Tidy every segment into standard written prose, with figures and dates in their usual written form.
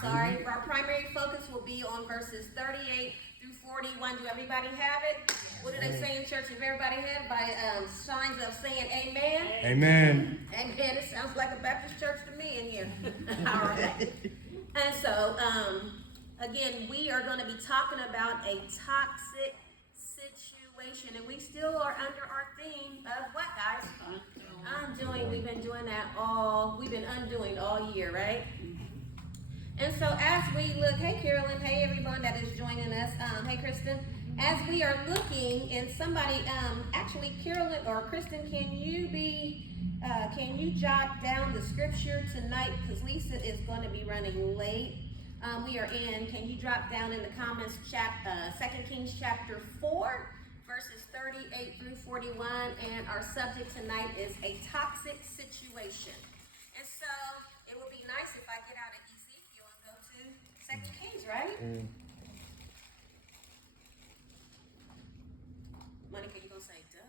sorry. Our primary focus will be on verses 38 through 41. Do everybody have it? What do they say in church? If everybody have it, by signs of saying amen? Amen. Amen. It sounds like a Baptist church to me in here. All right. And so, again, we are going to be talking about a toxic situation. And we still are under our theme of what, guys? Undoing. We've been doing that we've been undoing all year, right? And so as we look, hey Carolyn, hey everyone that is joining us, hey Kristen, as we are looking, and somebody, actually Carolyn or Kristen, can you jot down the scripture tonight, because Lisa is going to be running late. Can you drop down in the comments, 2 Kings chapter 4, verses 38 through 41, and our subject tonight is a toxic situation. And so, it would be nice if I get out of Ezekiel and go to 2 Kings, right? Monica, you gonna say duh?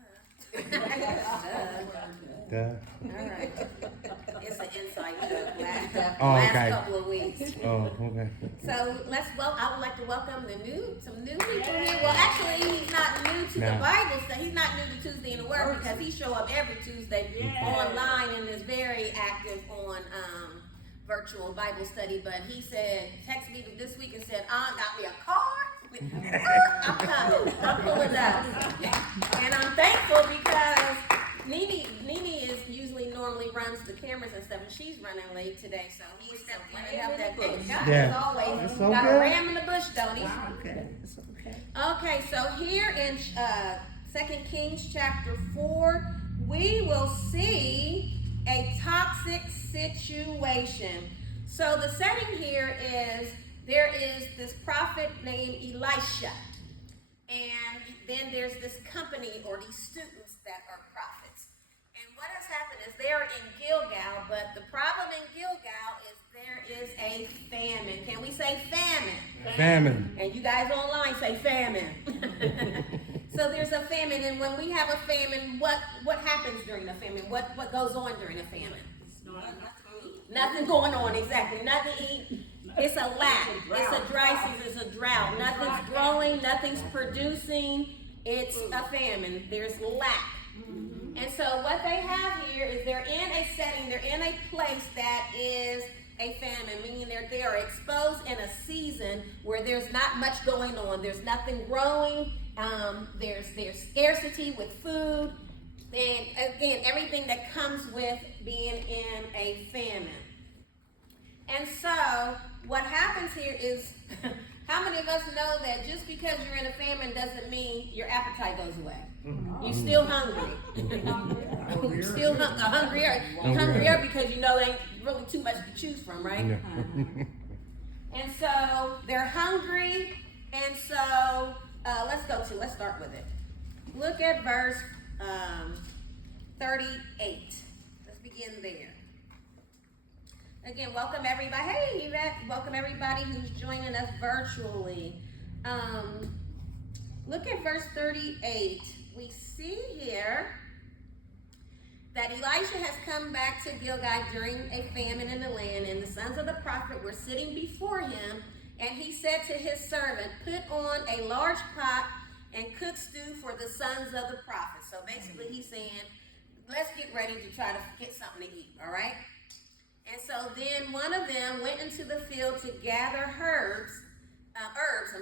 Duh. All right. It's an inside joke. Okay. Last couple of weeks. Oh, okay. So I would like to welcome some new people here. Well, actually, he's not new to the Bible study. He's not new to Tuesday in the Word, because he show up every Tuesday online and is very active on virtual Bible study. But he texted me this week and said, got me a car. I'm coming. I'm pulling up. And I'm thankful because Nene normally runs the cameras and stuff, and she's running late today, so he stepped in and helped that bush. Yeah. As always, It's so got good. a ram in the bush, don't he? Okay, it's okay. Okay, so here in 2 Kings chapter 4, we will see a toxic situation. So the setting here is there is this prophet named Elisha, and then there's this company or these students that are prophets. And what has happened is they are in Gilgal, but the problem in Gilgal is there is a famine. Can we say famine? Famine. And you guys online say famine. So there's a famine, and when we have a famine, what happens during the famine? What goes on during a famine? Nothing going on, exactly. Nothing to eat. It's a lack. It's a dry season. It's a drought. Nothing's growing. Nothing's producing. It's a famine. There's lack. And so what they have here is they're in a setting, they're in a place that is a famine, meaning they are exposed in a season where there's not much going on. There's nothing growing. There's scarcity with food. And again, everything that comes with being in a famine. And so what happens here is, how many of us know that just because you're in a famine doesn't mean your appetite goes away? You're still hungry. You're still hungrier. You're hungrier because you know there ain't really too much to choose from, right? Yeah. And so they're hungry. And so let's start with it. Look at verse 38. Let's begin there. Again, welcome everybody. Hey, Yvette. Welcome everybody who's joining us virtually. Look at verse 38. We see here that Elisha has come back to Gilgal during a famine in the land, and the sons of the prophet were sitting before him, and he said to his servant, put on a large pot and cook stew for the sons of the prophet. So basically he's saying, let's get ready to try to get something to eat, all right? And so then one of them went into the field to gather herbs, herbs,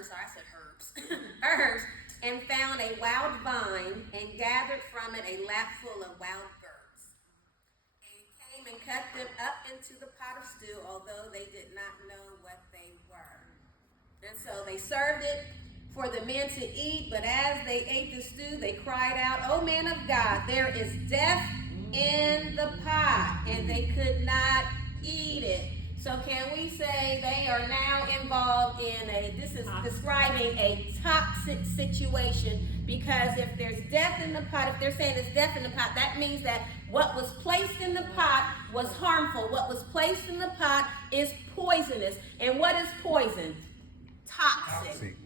and found a wild vine and gathered from it a lap full of wild herbs. And came and cut them up into the pot of stew, although they did not know what they were. And so they served it for the men to eat, but as they ate the stew, they cried out, "O man of God, there is death in the pot," and they could not eat it. So can we say they are now involved in this is describing a toxic situation, because if there's death in the pot, if they're saying there's death in the pot, that means that what was placed in the pot was harmful. What was placed in the pot is poisonous. And what is poison? Toxic.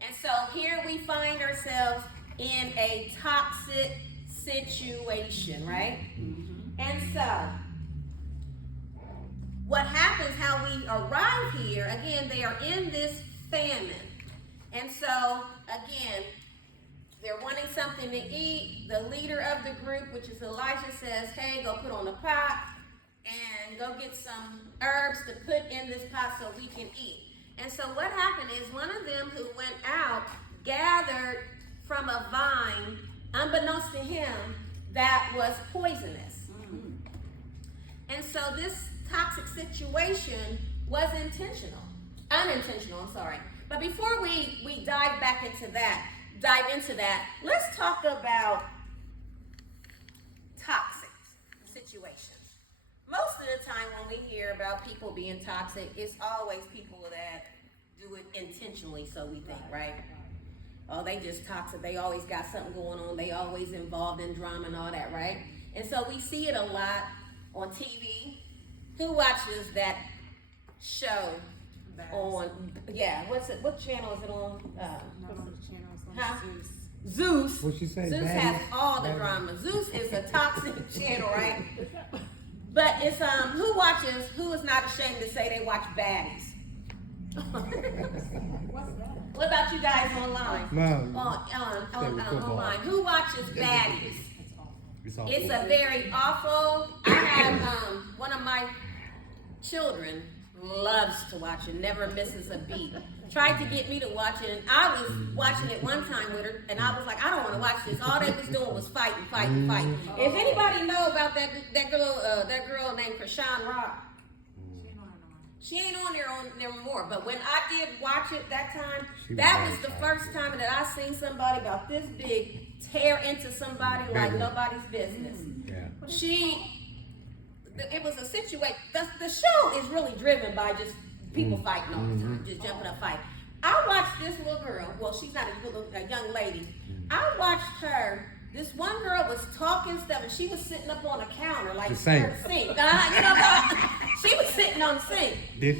And so here we find ourselves in a toxic situation, right? And so what happens, how we arrive here, again, they are in this famine. And so, again, they're wanting something to eat. The leader of the group, which is Elijah, says, hey, go put on a pot and go get some herbs to put in this pot so we can eat. And so what happened is one of them who went out gathered from a vine, unbeknownst to him, that was poisonous. And so this toxic situation was unintentional, I'm sorry. But before we dive into that, let's talk about toxic situations. Most of the time when we hear about people being toxic, it's always people that do it intentionally, so we think, right? Oh, they just toxic. They always got something going on. They always involved in drama and all that, right? And so we see it a lot on TV. Who watches that show on, what channel is it on? Huh? Zeus. What she say? Zeus has all the drama. Zeus is a toxic channel, right? But it's who is not ashamed to say they watch baddies? What about you guys online? Online. Who watches baddies? It's a very awful. I have one of my children loves to watch it, never misses a beat. Tried to get me to watch it, and I was watching it one time with her, and I was like, I don't want to watch this. All they was doing was fighting. If anybody know about that girl named Krishan Rock, she ain't on there anymore. But when I did watch it that time, that was the first time that I seen somebody about this big tear into somebody like nobody's business. Yeah. It was a situation. The show is really driven by just people fighting all the time, just jumping up fighting. I watched this little girl. Well, she's not a young lady. I watched her. This one girl was talking stuff, and she was sitting up on a counter, like the sink. She was sitting on the sink,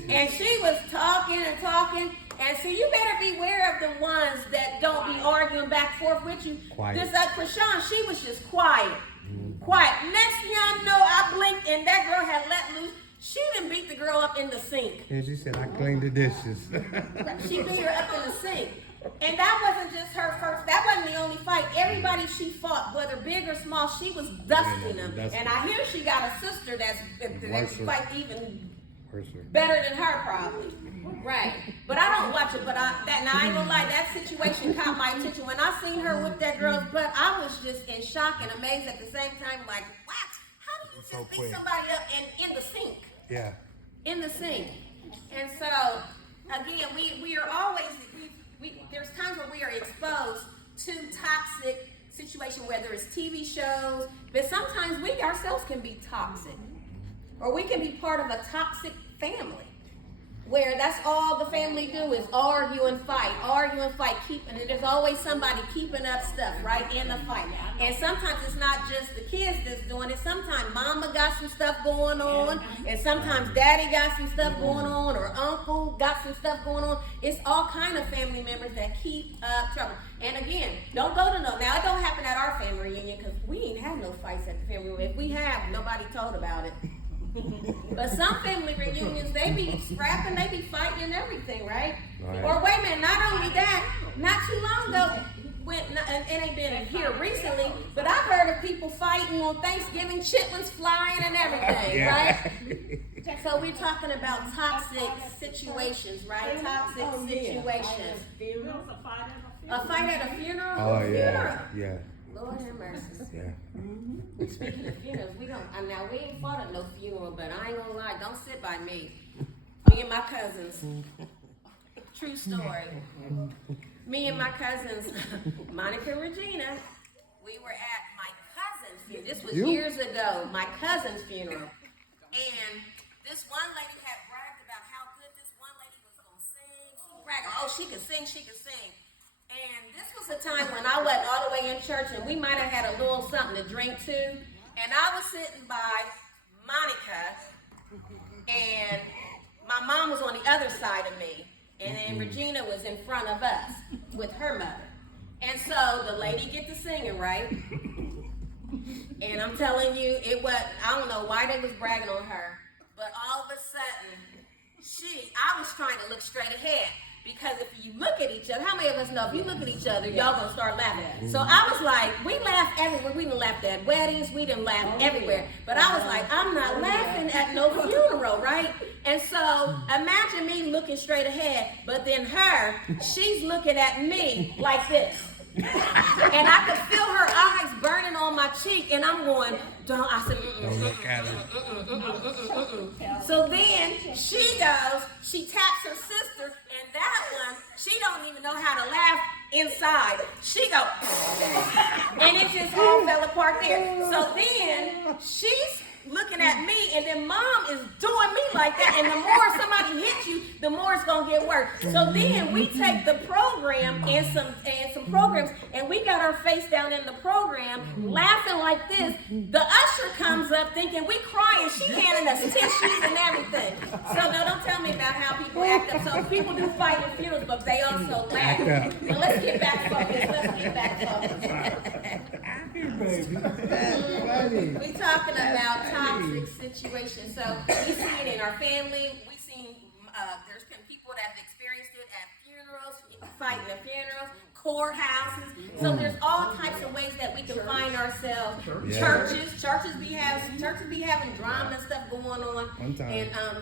and she was talking. And so you better beware of the ones that don't be arguing back and forth with you. Quiet. This Krishan, she was just quiet. Quiet. Next thing I know, I blinked, and that girl had let loose. She done beat the girl up in the sink. And she said, I cleaned the dishes. She beat her up in the sink. And that wasn't just her first, that wasn't the only fight. Everybody she fought, whether big or small, she was dusting them. And I hear she got a sister that's fight even better than her probably. Right. But I don't watch it, but I ain't gonna lie, that situation caught my attention. When I seen her whip that girl's butt, I was just in shock and amazed at the same time, like, what? How do you just beat somebody up in the sink? Yeah. In the sink. And so, again, we are always, there's times where we are exposed to toxic situations, whether it's TV shows, but sometimes we ourselves can be toxic. Or we can be part of a toxic family, where that's all the family do is argue and fight, and there's always somebody keeping up stuff, right, in the fight. And sometimes it's not just the kids that's doing it. Sometimes mama got some stuff going on, and sometimes daddy got some stuff going on, or uncle got some stuff going on. It's all kind of family members that keep up trouble. And again, don't go to now it don't happen at our family reunion, because we ain't have no fights at the family reunion. If we have, nobody told about it. But some family reunions, they be scrapping, they be fighting and everything, right? Or wait a minute, not only that, not too long ago, and it ain't been here recently, but I've heard of people fighting on Thanksgiving, chitlins flying and everything, right? So we're talking about toxic situations, right? Toxic situations. A fight at a funeral? Oh, yeah. Lord have mercy. Yeah. Speaking of funerals, we ain't fought at no funeral, but I ain't gonna lie, don't sit by me. Me and my cousins. True story. Me and my cousins, Monica and Regina, we were at my cousin's funeral. This was years ago, my cousin's funeral. And this one lady had bragged about how good this one lady was gonna sing. She bragged, oh, she could sing. And this was a time when I wasn't all the way in church, and we might have had a little something to drink too. And I was sitting by Monica, and my mom was on the other side of me, and then Regina was in front of us with her mother. And so the lady get to singing, right? And I'm telling you, I don't know why they was bragging on her, but all of a sudden, I was trying to look straight ahead. Because if you look at each other, how many of us know if you look at each other, y'all gonna start laughing? So I was like, we laugh everywhere. We didn't laugh at weddings, we didn't laugh everywhere. But I was like, I'm not laughing at no funeral, right? And so imagine me looking straight ahead, but then she's looking at me like this. And I could feel her eyes burning on my cheek, and I'm going, don't look at her. So then she taps her sister, and that one, she don't even know how to laugh inside. She go, and it just all fell apart there. So then she's looking at me, and then mom is doing me like that, and the more somebody hits you, the more it's gonna get worse. So then we take the program and some programs, and we got our face down in the program, laughing like this. The usher comes up thinking we crying, she handing us tissues and everything. So no, don't tell me about how people act up. So people do fight in funerals, but they also laugh. Well, let's get back focused. We talking about toxic situations. So we see it in our family. We seen there's been people that have experienced it at funerals, fighting at funerals, courthouses. So there's all types of ways that we can find ourselves. Churches be having drama and stuff going on, and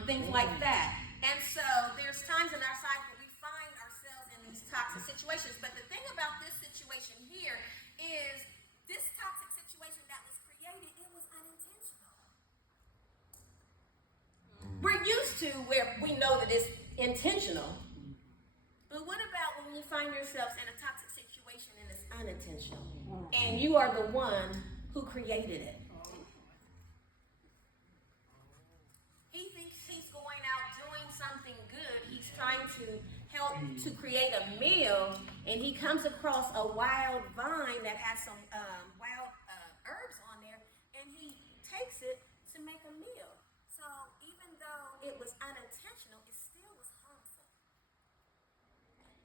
things like that. And so there's times in our life where we find ourselves in these toxic situations. But the thing about this situation here is this toxic situation that was created, it was unintentional. We're used to where we know that it's intentional. But what about when you find yourselves in a toxic situation and it's unintentional? And you are the one who created it. He thinks he's going out doing something good. He's trying to help to create a meal, and he comes across a wild vine that has some wild herbs on there, and he takes it to make a meal. So even though it was unintentional, it still was harmful.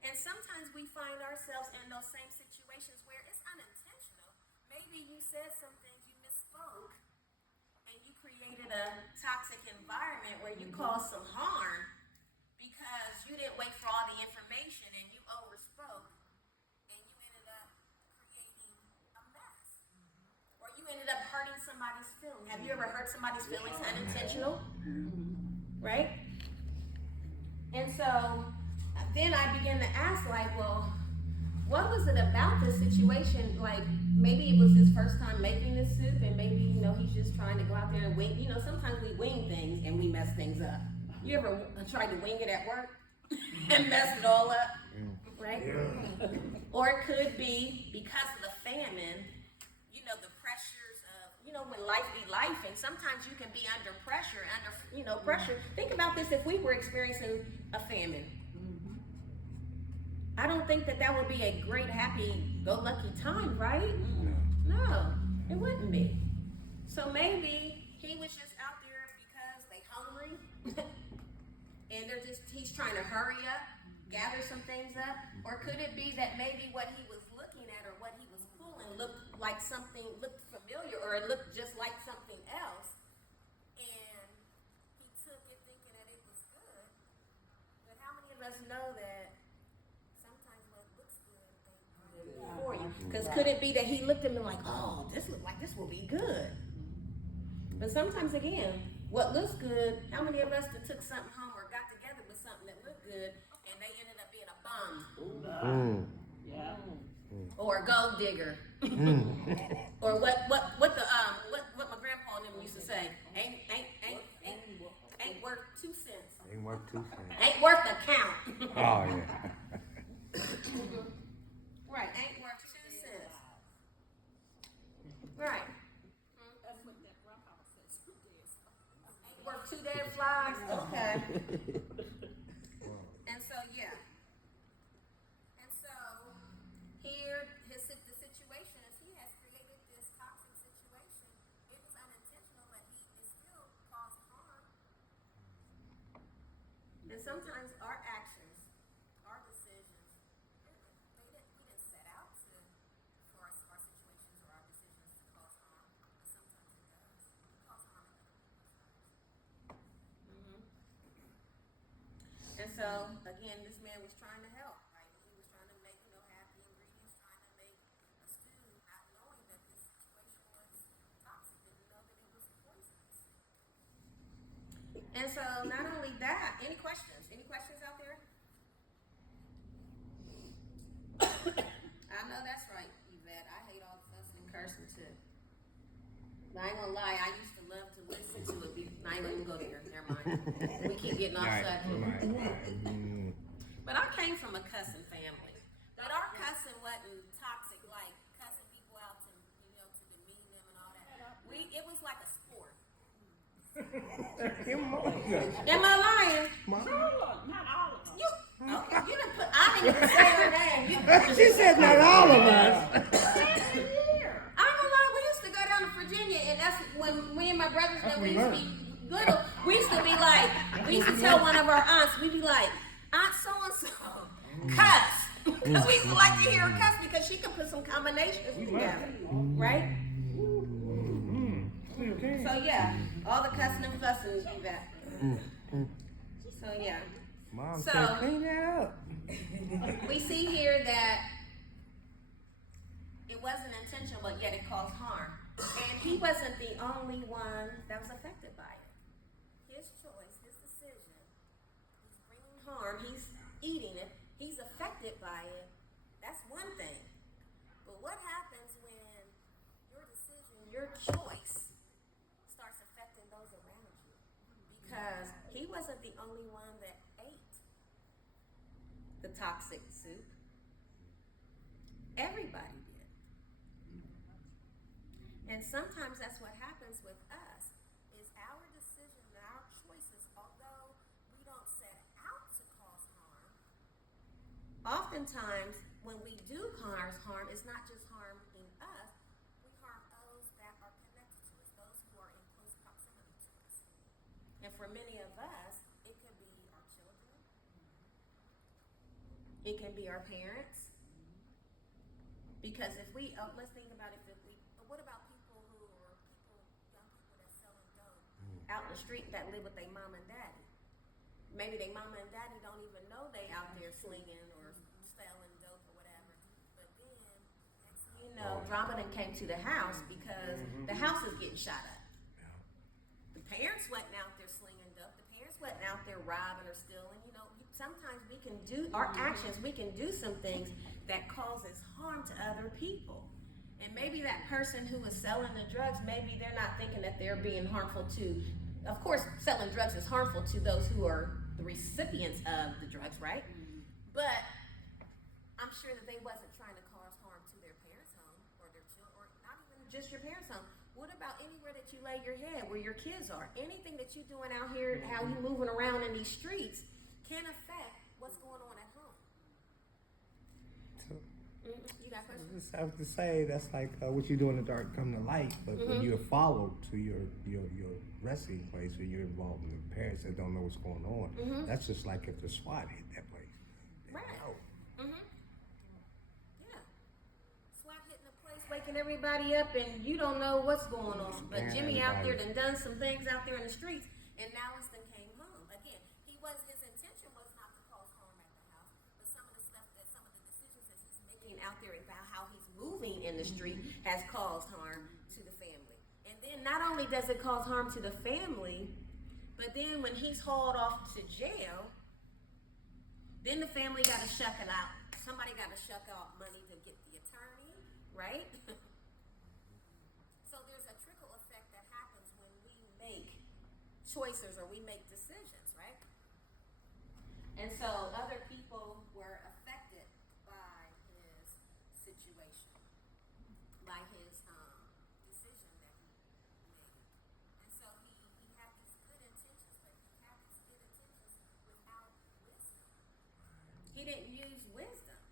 And sometimes we find ourselves in those same situations where it's unintentional. Maybe you said some things, you misspoke, and you created a toxic environment where you caused some harm because you didn't wait for all the information and you overspoke, and you ended up creating a mess. Or you ended up hurting somebody's feelings. Have you ever hurt somebody's feelings unintentional? Right? And so then I began to ask, like, well, what was it about this situation? Like, maybe it was his first time making this soup, and maybe, he's just trying to go out there and wing. Sometimes we wing things and we mess things up. You ever tried to wing it at work and mess it all up? Right? Yeah. Or it could be because of the famine, the pressures of, when life be life, and sometimes you can be under pressure, pressure. Think about this if we were experiencing a famine. I don't think that would be a great, happy-go-lucky time, right? No, it wouldn't be. So maybe he was just out there because they hungry, and he's trying to hurry up, gather some things up, or could it be that maybe what he was looking at or what he was pulling looked familiar, or it looked just like something else, and he took it thinking that it was good? But how many of us know that for you? Because could it be that he looked at me like, oh, this looks like this will be good? But sometimes, again, what looks good, how many of us that took something home or got together with something that looked good and they ended up being a bum? Or a gold digger? Or what my grandpa and them used to say, ain't worth 2 cents. Ain't worth 2 cents. Ain't worth a count. Oh, yeah. Right, ain't worth 2 cents. Right. That's what that grandpa says. Ain't worth 2 dead flies. Okay. And so, yeah. And so, here, the situation is he has created this toxic situation. It was unintentional, but it still caused harm. And sometimes our actions, our decisions, we didn't set out for our situations or our decisions to cause harm, but sometimes it does. It causes harm in other people's lives. so, again, this man was trying to help, right? He was trying to make, happy ingredients, trying to make a stew, not knowing that this situation was toxic, didn't know that it was poisonous. And so, not only that, any questions? Any questions out there? I know that's right, Yvette. I hate all the fussing and cursing too. But I ain't gonna lie, I used to love to listen to it. I ain't gonna even go there. Never mind. We keep getting off subject. But I came from a cussing family. But our cussing wasn't toxic, like cussing people out to, to demean them and all that. It was like a sport. Am I lying? Not all of them. Okay, you didn't put, I didn't even say her name. She said not all of us. I'm gonna lie, we used to go down to Virginia, and that's when me and my brothers, we used to be little, we used to be like, we used to tell one of our aunts, we'd be like, Aunt so-and-so, cuss. Because we used to like to hear her cuss because she could put some combinations together, right? So yeah, all the cussing and fussing is that. So yeah. Mom So- said, clean that up. We see here that it wasn't intentional, but yet it caused harm. And he wasn't the only one that was affected by it. His choice, his decision, he's bringing harm, he's eating it, he's affected by it. That's one thing. But what happens when your decision, your choice, starts affecting those around you? Because he wasn't the only one that ate the toxic soup. Everybody did. And sometimes that's what happens with us, is our decisions and our choices, although we don't set out to cause harm, oftentimes when we do cause harm, it's not just harming us, we harm those that are connected to us, those who are in close proximity to us. And for many of us, it could be our children, it can be our parents. Because if we, let's think about it, but what about people who are young people that selling dope out in the street that live with their mom and daddy? Maybe their mama and daddy don't even know they out there slinging or selling dope or whatever. But then, next thing you know, drama then came to the house because the house is getting shot up. The parents wasn't out there slinging dope. The parents wasn't out there robbing or stealing. Sometimes we can do our actions. We can do some things that causes harm to other people. And maybe that person who is selling the drugs, maybe they're not thinking that they're being harmful to. Of course, selling drugs is harmful to those who are the recipients of the drugs, right? But I'm sure that they wasn't trying to cause harm to their parents' home or their children, or not even just your parents' home. What about anywhere that you lay your head, where your kids are? Anything that you're doing out here, how you moving around in these streets, can affect what's going on at home. You got questions? I have to say, that's like what you do in the dark come to light. But when you're followed to your resting place, or you're involved in the parents that don't know what's going on, that's just like if the SWAT hit that place. They know. Yeah. SWAT hitting the place, waking everybody up, and you don't know what's going on. But Jimmy out there done some things out there in the streets, and now it's came home. Again, his intention was not to cause harm at the house, but some of the decisions that he's making out there about how he's moving in the street has caused harm to the family. And then not only does it cause harm to the family, but then when he's hauled off to jail, then the family got to shuck it out. Somebody got to shuck out money to get the attorney, right? So there's a trickle effect that happens when we make choices or we make decisions, right? And so other people were affected by his situation, by his decision that he made. And so he had these good intentions, but he had these good intentions without wisdom. He didn't use wisdom.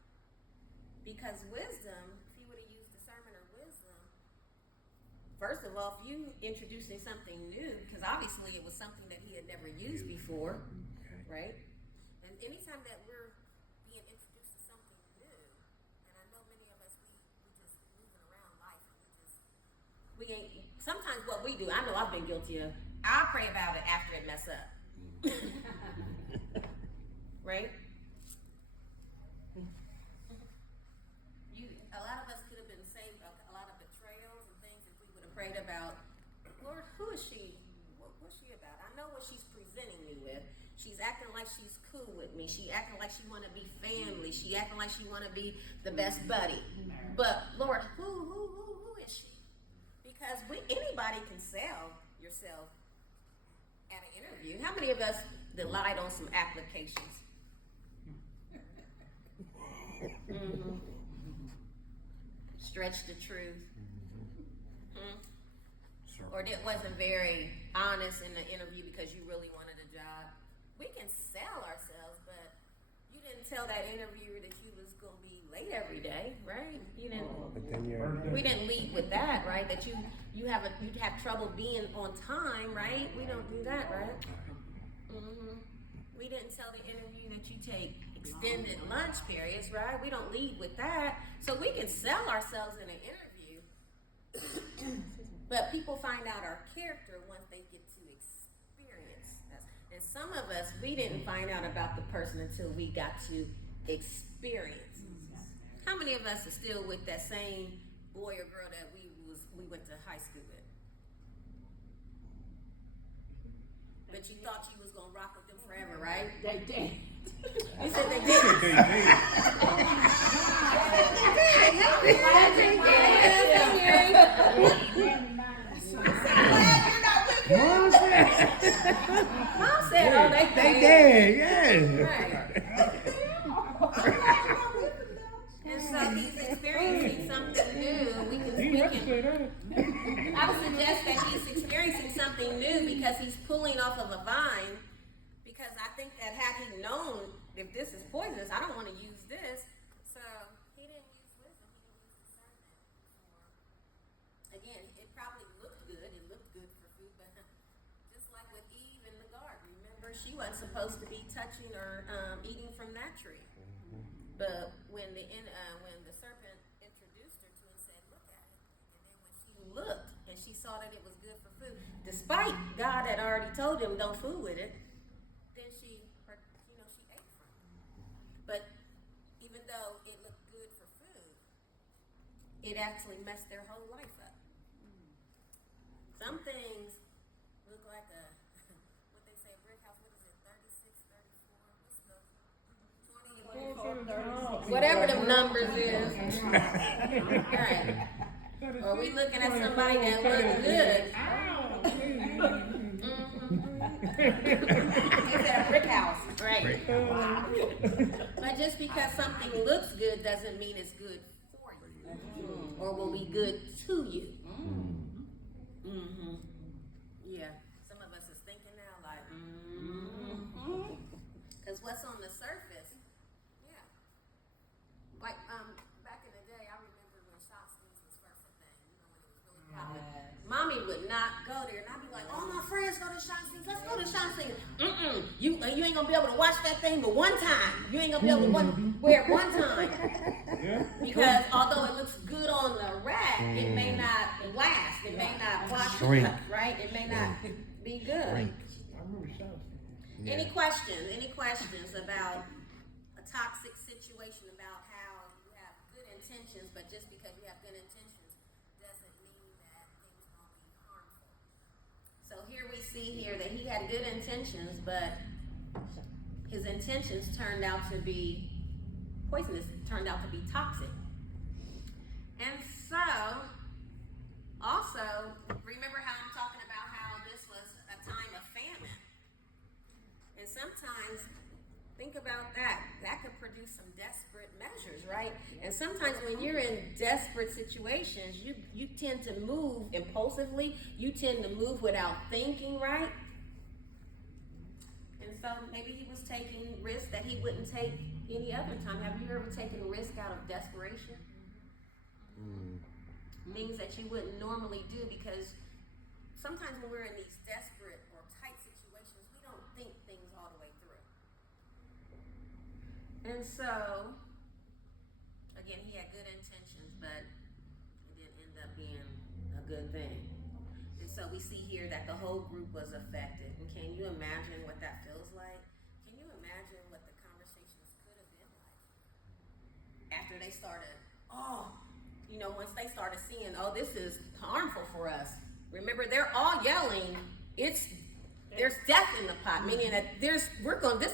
Because wisdom, if he would have used discernment or wisdom, first of all, if you introducing something new, because obviously it was something that he had never used before, right? And anytime that we're being introduced to something new, and I know many of us, we just moving around life, and we ain't, sometimes what we do, I know I've been guilty of, I'll pray about it after it mess up. right? A lot of us could have been saved a lot of betrayals and things if we would have prayed about, Lord, who is she? What's she about? I know what she's presenting me with. She's acting like she's cool with me. She acting like she want to be family. She acting like she want to be the best buddy. But Lord, who is she? Because anybody can sell yourself at an interview. How many of us that lied on some applications? Mm-hmm. Stretch the truth. Sure. Or that wasn't very honest in the interview because you really wanted a job. We can sell ourselves, but you didn't tell that interviewer that you was gonna be late every day, right? You didn't. But then We didn't lead with that, right? That you'd have trouble being on time, right? We don't do that, right? Mm-hmm. We didn't tell the interview that you take extended lunch periods, right? We don't lead with that. So we can sell ourselves in an interview, but people find out our character once they get to experience us. And some of us, we didn't find out about the person until we got to experience. How many of us are still with that same boy or girl that we went to high school with? But you thought you was gonna rock with them forever, right? They did. You said they did. Mom said, oh, they did, yeah. Right. And so he's experiencing something new. I would suggest that he's experiencing something new because he's pulling off of a vine. Because I think that had he known if this is poisonous, I don't want to use this. So he didn't use wisdom, he used discernment. Again, it probably looked good. It looked good for food, but just like with Eve in the garden, remember she wasn't supposed to be touching or eating from that tree. But when the serpent introduced her to it and said, "Look at it," and then when she looked and she saw that it was good for food, despite God had already told him don't fool with it, then she ate from it. But even though it looked good for food, it actually messed their whole life up. Some things look like what they say, a brick house. What is it? 36, 34. What's the 20? Whatever the numbers is. Right. Or we looking at somebody that looks good. It's a brick house, right? But just because something looks good doesn't mean it's good for you, or will be good to you. Mm-hmm. Yeah. Some of us is thinking now like, because what's on the surface, yeah. Like back in the day, I remember when shop schools was first a thing. When it was really popular. Mommy would not go there, and I'd be like, "All my friends go to shop schools. Let's go to shop schools." You ain't gonna be able to watch that thing but one time. You ain't gonna be able to wear it one time. Because although it looks good on the rack, it may not last. It may not wash up, right? It may not be good. Any questions? Any questions about a toxic situation, about how you have good intentions, but just because you have good intentions doesn't mean that things won't be harmful. So here we see here that he had good intentions, but his intentions turned out to be poisonous, turned out to be toxic. And so, also, remember how I'm talking about how this was a time of famine. And sometimes, think about that. That could produce some desperate measures, right? And sometimes when you're in desperate situations, you tend to move impulsively. You tend to move without thinking, right? And so maybe he was taking risks that he wouldn't take any other time. Have you ever taken a risk out of desperation? Things that you wouldn't normally do, because sometimes when we're in these desperate or tight situations, we don't think things all the way through. And so, again, he had good intentions, but it didn't end up being a good thing. And so we see here that the whole group was affected. And can you imagine what that feels like? Can you imagine what the conversation after they started, once they started seeing, this is harmful for us. Remember, they're all yelling, there's death in the pot, meaning that this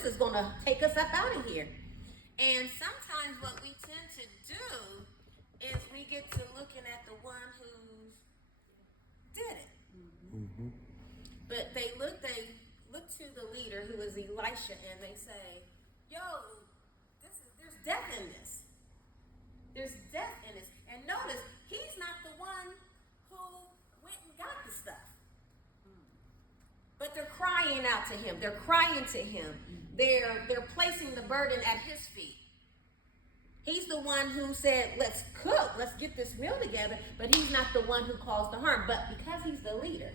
is gonna take us up out of here. And sometimes what we tend to do is we get to looking at the one who did it. Mm-hmm. But they look to the leader, who is Elisha, and they say, there's death in this. There's death in this. And notice, he's not the one who went and got the stuff. But they're crying out to him. They're crying to him. They're placing the burden at his feet. He's the one who said, let's cook, let's get this meal together, but he's not the one who caused the harm, but because he's the leader.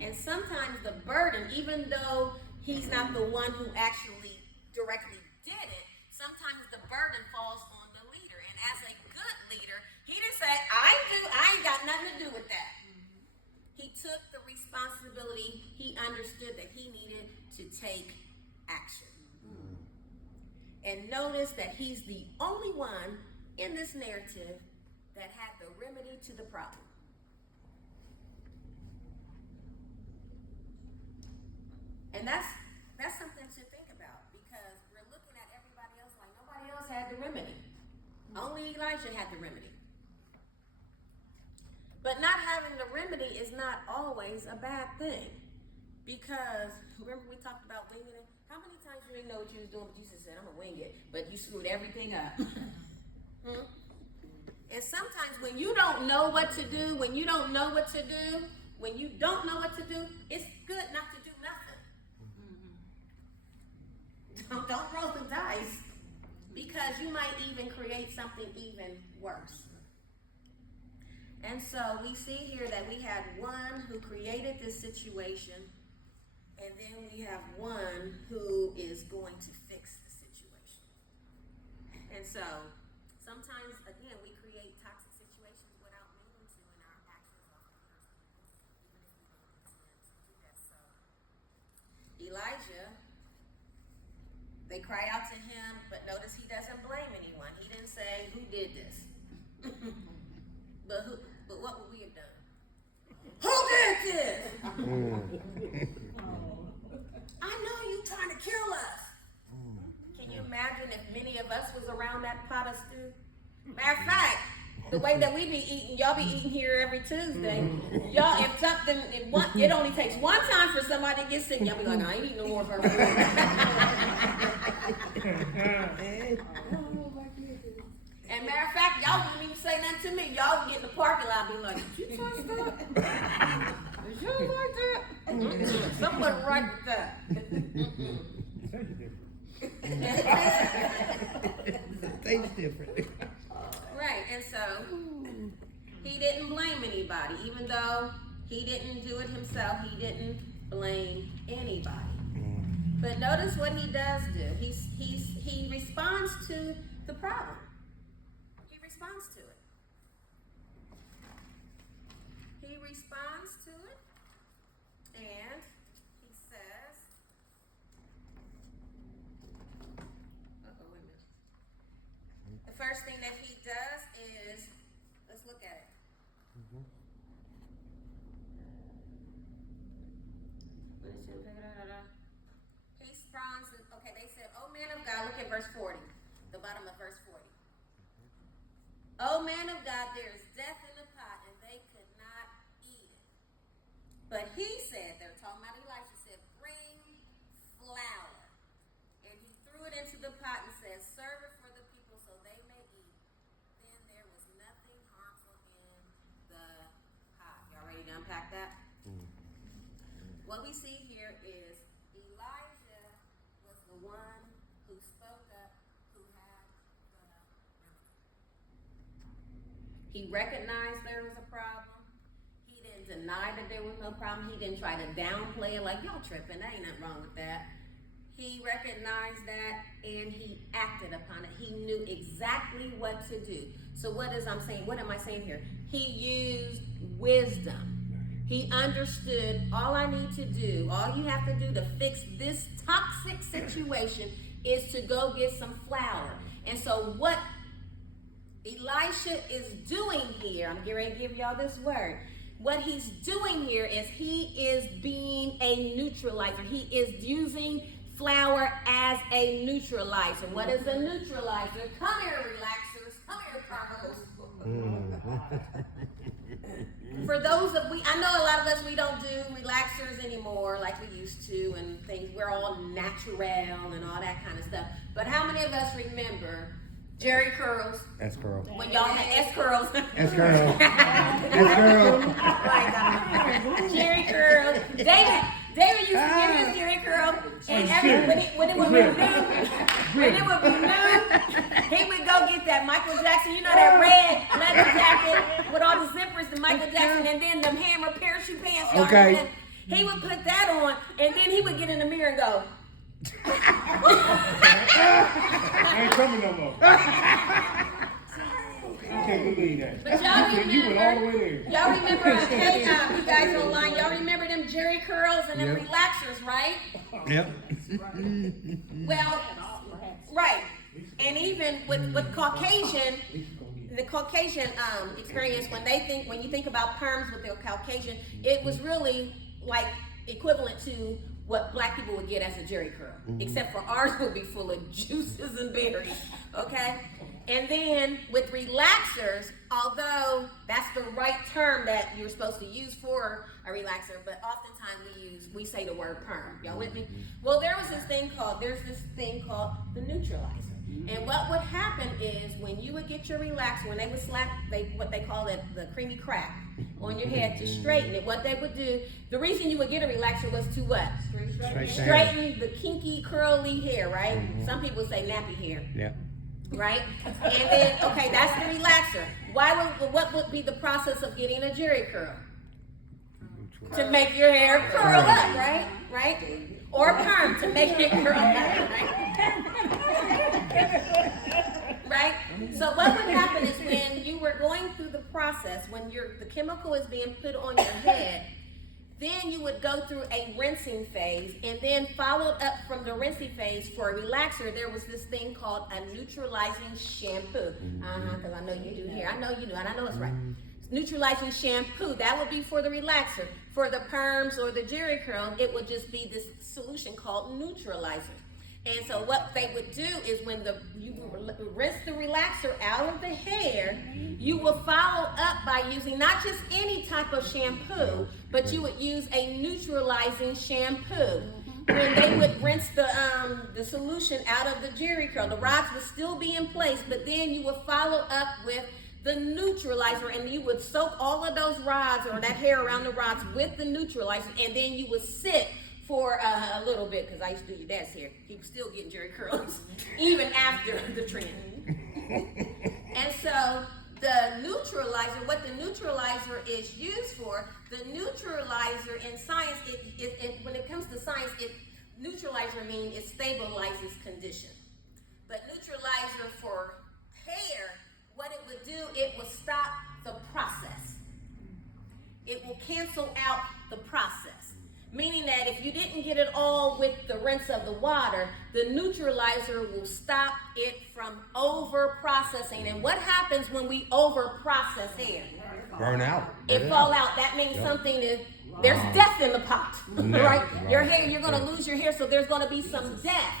And sometimes the burden, even though he's not the one who actually directly did it, sometimes the burden falls on the leader. And as a good leader, he didn't say, I ain't got nothing to do with that. He took the responsibility. He understood that he needed to take action. And notice that he's the only one in this narrative that had the remedy to the problem. And that's something to think about, because we're looking at everybody else like nobody else had the remedy. Only Elijah had the remedy. But not having the remedy is not always a bad thing. Because, remember we talked about winging it? How many times you didn't know what you was doing, but you just said, I'm going to wing it. But you screwed everything up. And sometimes when you don't know what to do, when you don't know what to do, it's good not to do nothing. Don't roll the dice, because you might even create something even worse. And so we see here that we had one who created this situation, and then we have one who is going to fix the situation. And so sometimes, again, we create toxic situations without meaning to, and our actions often hurt people, even if we don't intend to do that. So Elijah, they cry out to him, but notice he doesn't blame anyone. He didn't say, who did this? But what would we have done? Who did this? I know you trying to kill us. Can you imagine if many of us was around that pot of stew? Matter of fact, the way that we be eating, y'all be eating here every Tuesday. Y'all, if something, it only takes one time for somebody to get sick, y'all be like, I ain't eating no more of her food. And matter of fact, y'all wouldn't even say nothing to me. Y'all would get in the parking lot and be like, did you touch that? Did you like that? Something wasn't right with that. Tastes different. Right, and so he didn't blame anybody. Even though he didn't do it himself, he didn't blame anybody. But notice what he does do. He responds to the problem. He responds to it. He responds to it, and he says, wait a minute. The first thing that he does is, let's look at it. He responds, okay, they said, oh man of God, look at verse 40, the bottom of verse 40. Oh man of God, there is death in the pot, and they could not eat it. But he said, they're talking about Elisha, said, bring flour. And he threw it into the pot and said, serve it for the people so they may eat. Then there was nothing harmful in the pot. Y'all ready to unpack that? What we see here is Elijah was the one who spoke up, who had the remedy. He recognized there was a problem. He didn't deny that there was no problem. He didn't try to downplay it like, y'all tripping, there ain't nothing wrong with that. He recognized that and he acted upon it. He knew exactly what to do. So what am I saying here? He used wisdom. He understood all I need to do, all you have to do to fix this toxic situation is to go get some flour. And so what Elisha is doing here, I'm getting ready to give y'all this word. What he's doing here is he is being a neutralizer. He is using flour as a neutralizer. What is a neutralizer? Come here, relaxers. Come here, carnivals. For those of I know a lot of us, we don't do relaxers anymore like we used to and things. We're all natural and all that kind of stuff. But how many of us remember Jerry curls? S curl. When y'all had S curls. S curl. S curl. Jerry curls. David used to get his Jerry curl, and when it would be new, he would go get that Michael Jackson, you know, that red leather jacket with all the zippers, the Michael Jackson, and then them hammer parachute pants. Okay. He would put that on, and then he would get in the mirror and go. I ain't coming no more. I can't believe that. But y'all remember, you went all the way there. Y'all remember, you guys online, y'all remember them Jerry curls and them relaxers, right? Yep. Well, right. And even with Caucasian, the Caucasian experience, when you think about perms with the Caucasian, it was really like equivalent to what black people would get as a Jerry curl, except for ours would be full of juices and berries, okay? And then with relaxers, although that's the right term that you're supposed to use for a relaxer, but oftentimes we say the word perm. Y'all with me? Well, there's this thing called the neutralizer. And what would happen is when you would get your relaxer, when they would slap what they call it the creamy crack on your head to straighten it, what they would do, the reason you would get a relaxer was to what? Straighten the kinky, curly hair, right? Some people say nappy hair. Yeah. Right? And then, okay, that's the relaxer. What would be the process of getting a Jerry curl? To make your hair curl up, right? Right? Or perm to make it curl up, right? Right? So what would happen is when you were going through the process, when the chemical is being put on your head, then you would go through a rinsing phase, and then followed up from the rinsing phase for a relaxer, there was this thing called a neutralizing shampoo. Because I know you do here. I know you do, and I know it's right. Neutralizing shampoo, that would be for the relaxer. For the perms or the Jerry curl, it would just be this solution called neutralizer. And so what they would do is when you rinse the relaxer out of the hair, you will follow up by using not just any type of shampoo, but you would use a neutralizing shampoo. When they would rinse the solution out of the Jerry curl, the rods would still be in place, but then you would follow up with the neutralizer, and you would soak all of those rods or that hair around the rods with the neutralizer, and then you would sit for a little bit, because I used to do your dad's hair. He was still getting Jerry curls even after the trend. And so the neutralizer, what the neutralizer is used for, the neutralizer in science, when it comes to science, neutralizer means it stabilizes condition. But neutralizer for hair, what it would do, it will stop the process. It will cancel out the process. Meaning that if you didn't get it all with the rinse of the water, the neutralizer will stop it from over-processing. And what happens when we over-process hair? Burn out. It fall out. That means something is, there's death in the pot, right? Your hair, you're going to lose your hair, so there's going to be some death.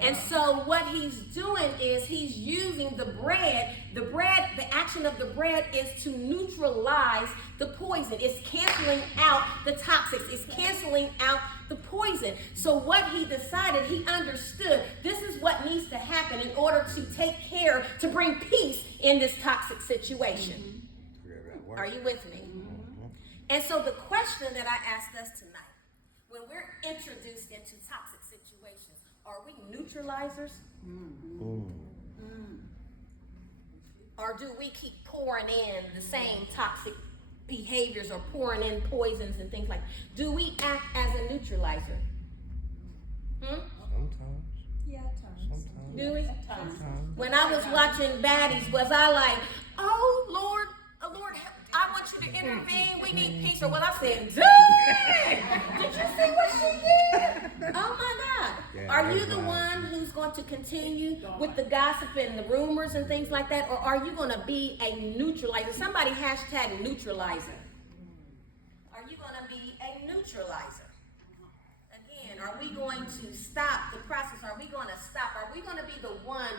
And so what he's doing is he's using the action of the bread is to neutralize the poison. It's canceling out the toxics. It's canceling out the poison. So what he decided, he understood, this is what needs to happen in order to take care, to bring peace in this toxic situation. Are you with me? And so the question that I asked us tonight, when we're introduced into toxic situations, are we neutralizers? Or do we keep pouring in the same toxic behaviors or pouring in poisons and things like that? Do we act as a neutralizer? Sometimes. Yeah, times. Do we? Sometimes. When I was watching Baddies, was I like, oh Lord, I want you to intervene, we need peace? Or was I saying, dang, did you see what she did? Oh my God. Yeah, Are you the one who's going going to continue with the gossip and the rumors and things like that? Or are you going to be a neutralizer? Somebody hashtag neutralizer. Are you going to be a neutralizer? Again, are we going to stop the process? Are we going to stop? Are we going to be the one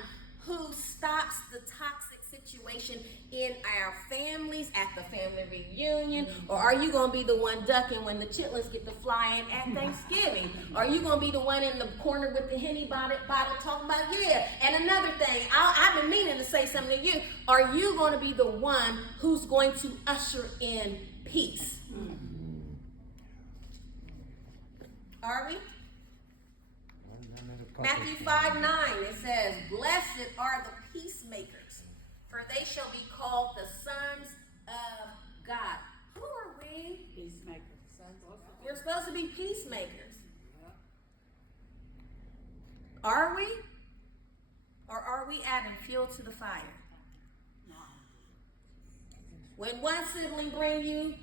who stops the toxic situation in our families at the family reunion? Or are you going to be the one ducking when the chitlins get to flying at Thanksgiving? Are you going to be the one in the corner with the Henny bottle talking about, yeah? And another thing, I've been meaning to say something to you. Are you going to be the one who's going to usher in peace? Are we? Matthew 5:9, it says, "Blessed are the peacemakers, for they shall be called the sons of God." Who are we? Peacemakers. We're supposed to be peacemakers. Are we? Or are we adding fuel to the fire? When one sibling bring you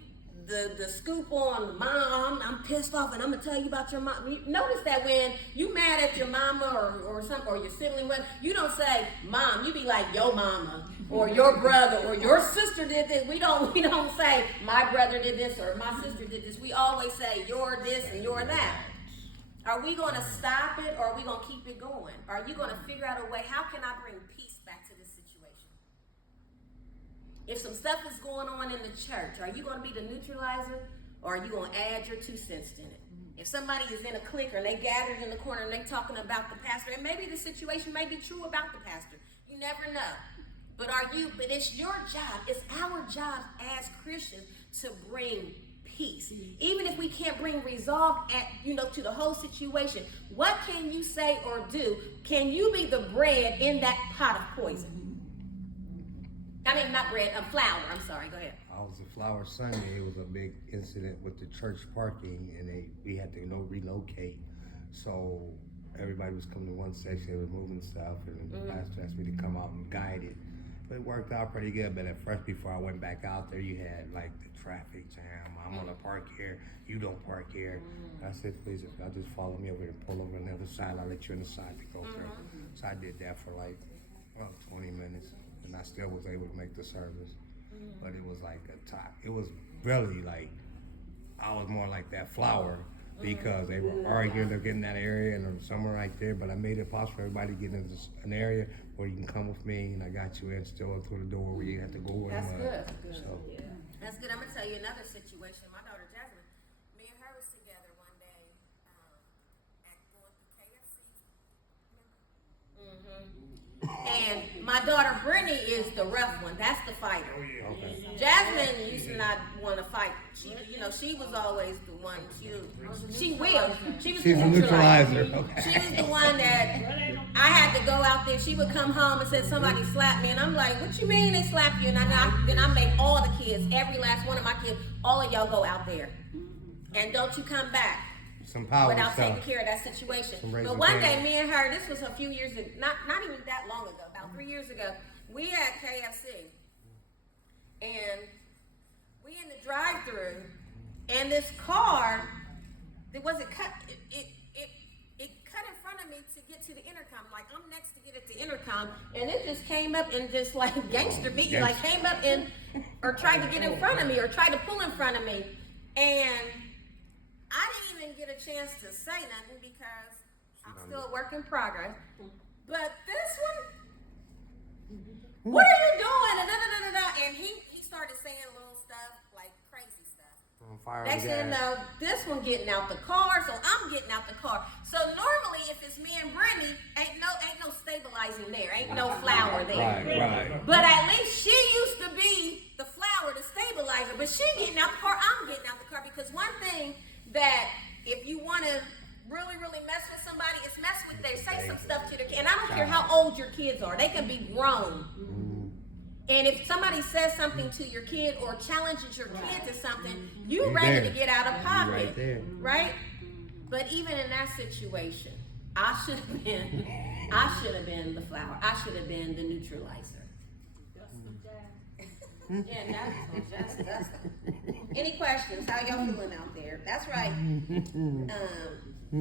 the scoop on, Mom, I'm pissed off and I'm gonna tell you about your mom. Notice that when you mad at your mama or your sibling, you don't say Mom, you be like your mama or your brother or your sister did this. We don't say my brother did this or my sister did this. We always say you're this and you're that. Are we gonna stop it or are we gonna keep it going? Are you gonna figure out a way, how can I bring peace back to this situation? If some stuff is going on in the church, are you going to be the neutralizer or are you going to add your 2 cents in it? If somebody is in a clique or they gathered in the corner and they talking about the pastor, and maybe the situation may be true about the pastor. You never know. But it's your job, it's our job as Christians to bring peace. Even if we can't bring resolve to the whole situation, what can you say or do? Can you be the bread in that pot of poison? I mean, not bread, flour. I'm sorry. Go ahead. I was a Flower Sunday. It was a big incident with the church parking, and we had to relocate. So everybody was coming to one section, they were moving stuff, and the pastor asked me to come out and guide it. But it worked out pretty good. But at first, before I went back out there, you had like the traffic jam. I'm gonna park here. You don't park here. I said, please, if y'all just follow me over here and pull over on the other side, I'll let you on the side to go through. So I did that for 20 minutes. And I still was able to make the service. But it was like it was really like, I was more like that Flower because they were arguing to get in that area and somewhere right there. But I made it possible for everybody to get into an area where you can come with me and I got you in still through the door where you have to go in. That's good. So. That's good. I'm going to tell you another situation. My daughter Jasmine, me and her was together one day at going through KFC. And my daughter Brittany is the rough one. That's the fighter. Okay. Jasmine used to not want to fight. She was always the one. She will. She was She's the a neutralizer. Okay. She was the one that I had to go out there. She would come home and said somebody slapped me, and I'm like, "What you mean they slapped you?" And then I make all the kids, every last one of my kids, all of y'all go out there, and don't you come back Some power without stuff. taking care of that situation. Some But raising one day, cane. me and her, this was a few years ago, not even that long ago, about 3 years ago, we at KFC, and we in the drive-thru, and this car, it wasn't cut, it cut in front of me to get to the intercom. Like, I'm next to get at the intercom, and it just came up and just like gangster beat you, like came up and, or tried to get in front of me, or tried to pull in front of me, and I didn't even get a chance to say nothing because I'm still a work in progress. But this one, what are you doing? And he started saying little stuff, like crazy stuff. On fire Next thing you know, this one getting out the car, so I'm getting out the car. So normally, if it's me and Brittany, ain't no stabilizing there, ain't no flour there. Right. But at least she used to be the flour, the stabilizer. But she getting out the car, I'm getting out the car, because one thing that if you want to really mess with somebody, it's mess with them. Say some stuff to their kid. And I don't care how old your kids are. They can be grown. And if somebody says something to your kid or challenges your kid to something, you're ready to get out of pocket. Right there. Right? But even in that situation, I should have been the flour. I should have been the neutralizer. Yeah, that's any questions? How y'all feeling out there? That's right.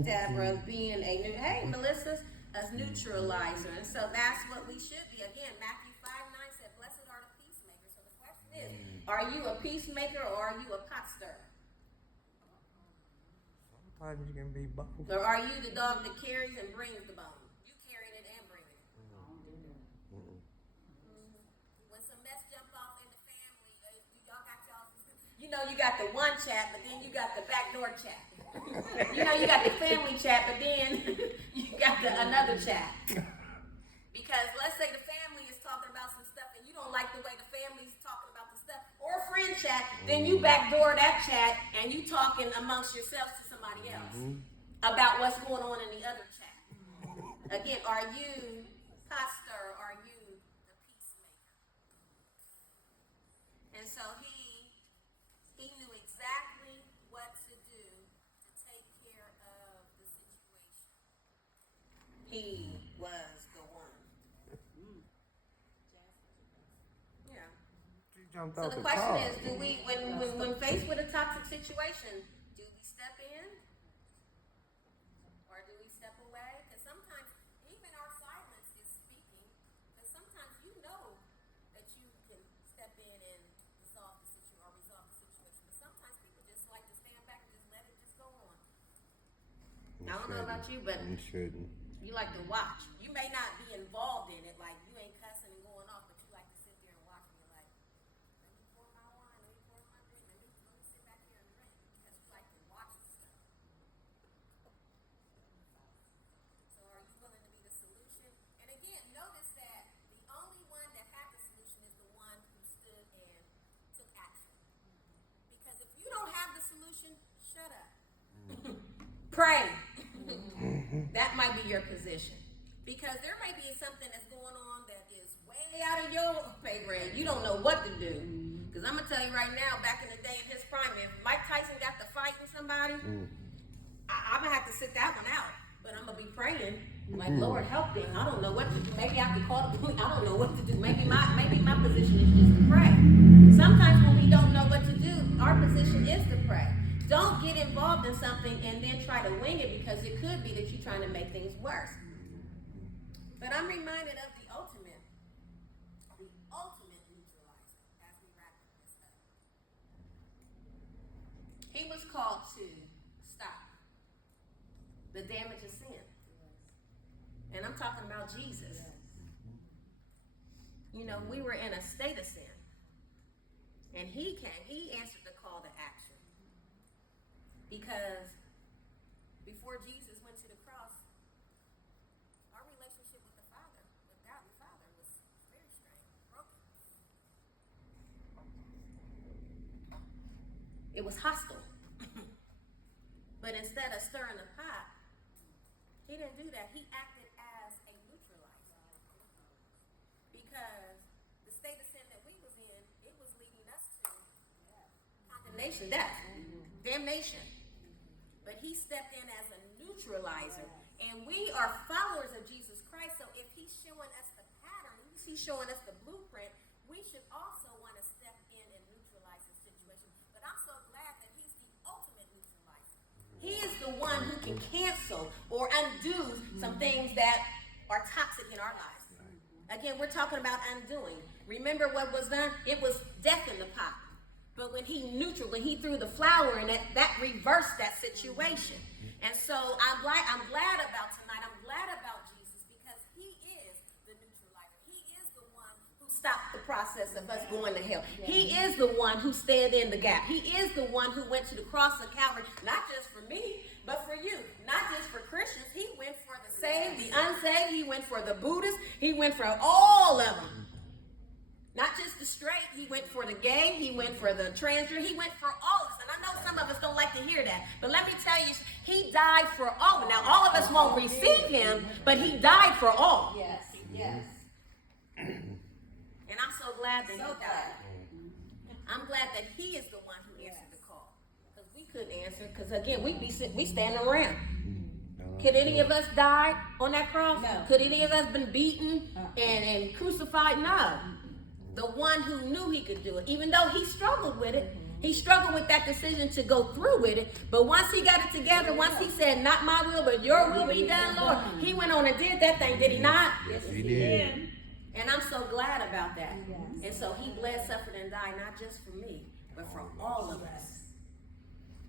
Deborah being hey, Melissa's. a neutralizer. And so that's what we should be. Again, Matthew 5:9 said, blessed are the peacemakers. So the question is, are you a peacemaker or are you a pot stirrer? Sometimes you can be both. Or are you the dog that carries and brings the bone? You carrying it and bringing it. When some mess jump off in the family, y'all got y'all. You know you got the one chat, but then you got the backdoor chat. You know you got the family chat, but then you got another chat. Because let's say the family is talking about some stuff and you don't like the way the family's talking about the stuff, or a friend chat, then you backdoor that chat and you talking amongst yourselves to somebody else about what's going on in the other chat. Again, are you pastor or are you the peacemaker? And so he knew exactly what to do to take care of the situation. He was the one. Yeah. She jumped So out the the question car. is, do we, when faced with a toxic situation, do we step in? Or do we step away? Because sometimes, even our silence is speaking. Because sometimes you know that you can step in and resolve the situation. But sometimes people just like to stand back and just let it just go on. I don't know about you, but You shouldn't. you like to watch. You may not be involved in it, like you ain't cussing and going off, but you like to sit there and watch and you're like, let me pour my wine, let me pour my drink, let me sit back here and drink, because you like to watch the stuff. So are you willing to be the solution? And again, notice that the only one that had the solution is the one who stood and took action. Because if you don't have the solution, shut up. Pray. That might be your position. Because there may be something that's going on that is way out of your pay grade. You don't know what to do. Because I'm going to tell you right now, back in the day in his prime, if Mike Tyson got to fighting somebody, I'm going to have to sit that one out. But I'm going to be praying, like, Lord, help them. I don't know what to do. Maybe I could call the police. I don't know what to do. Maybe my position is just to pray. Sometimes when we don't know what to do, our position is to pray. Don't get involved in something and then try to wing it, because it could be that you're trying to make things worse. But I'm reminded of the ultimate neutralizer as we wrap this up. He was called to stop the damage of sin. And I'm talking about Jesus. You know, we were in a state of sin. And he answered the call to action. Because before Jesus went to the cross, our relationship with the Father, with God the Father, was very strained, broken. It was hostile. But instead of stirring the pot, he didn't do that. He acted as a neutralizer. Because the state of sin that we was in, it was leading us to condemnation, death, damnation. But he stepped in as a neutralizer. And we are followers of Jesus Christ. So if he's showing us the pattern, he's showing us the blueprint, we should also want to step in and neutralize the situation. But I'm so glad that he's the ultimate neutralizer. He is the one who can cancel or undo some things that are toxic in our lives. Again, we're talking about undoing. Remember what was done? It was death in the pot. But when he threw the flour in it, that reversed that situation. And so I'm glad about tonight. I'm glad about Jesus, because he is the neutralizer. He is the one who stopped the process of us going to hell. He is the one who stood in the gap. He is the one who went to the cross of Calvary, not just for me, but for you. Not just for Christians. He went for the saved, the unsaved. He went for the Buddhists. He went for all of them. Not just the straight, he went for the gay, he went for the transgender, he went for all of us. And I know some of us don't like to hear that, but let me tell you, he died for all. Now, all of us won't receive him, but he died for all. Yes, yes. And I'm so glad that he died. I'm glad that he is the one who answered the call. Because we couldn't answer, because again, we standing around. Could any of us die on that cross? No. Could any of us been beaten and crucified? No. The one who knew he could do it, even though he struggled with it, He struggled with that decision to go through with it, but once he got it together, once he said, not my will, but your will be done, Lord, he went on and did that thing, did he not? Yes, he did. And I'm so glad about that. And so he bled, suffered, and died, not just for me, but for all of us.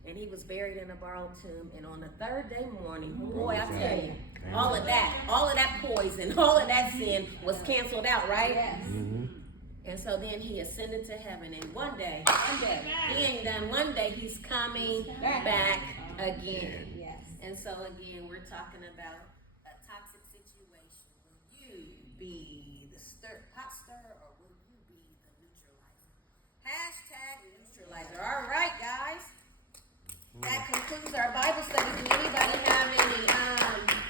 And he was buried in a borrowed tomb. And on the third day morning, boy, I tell you, all of that poison, all of that sin was canceled out, right? Yes. And so then he ascended to heaven. And one day, he ain't done. One day he's coming back again. Yes. And so again, we're talking about a toxic situation. Will you be the pot stirrer, or will you be the neutralizer? #neutralizer. All right, guys. That concludes our Bible study. Do anybody have any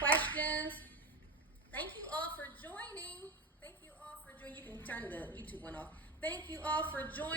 questions? Thank you all for joining. You can turn the YouTube one off. Thank you all for joining.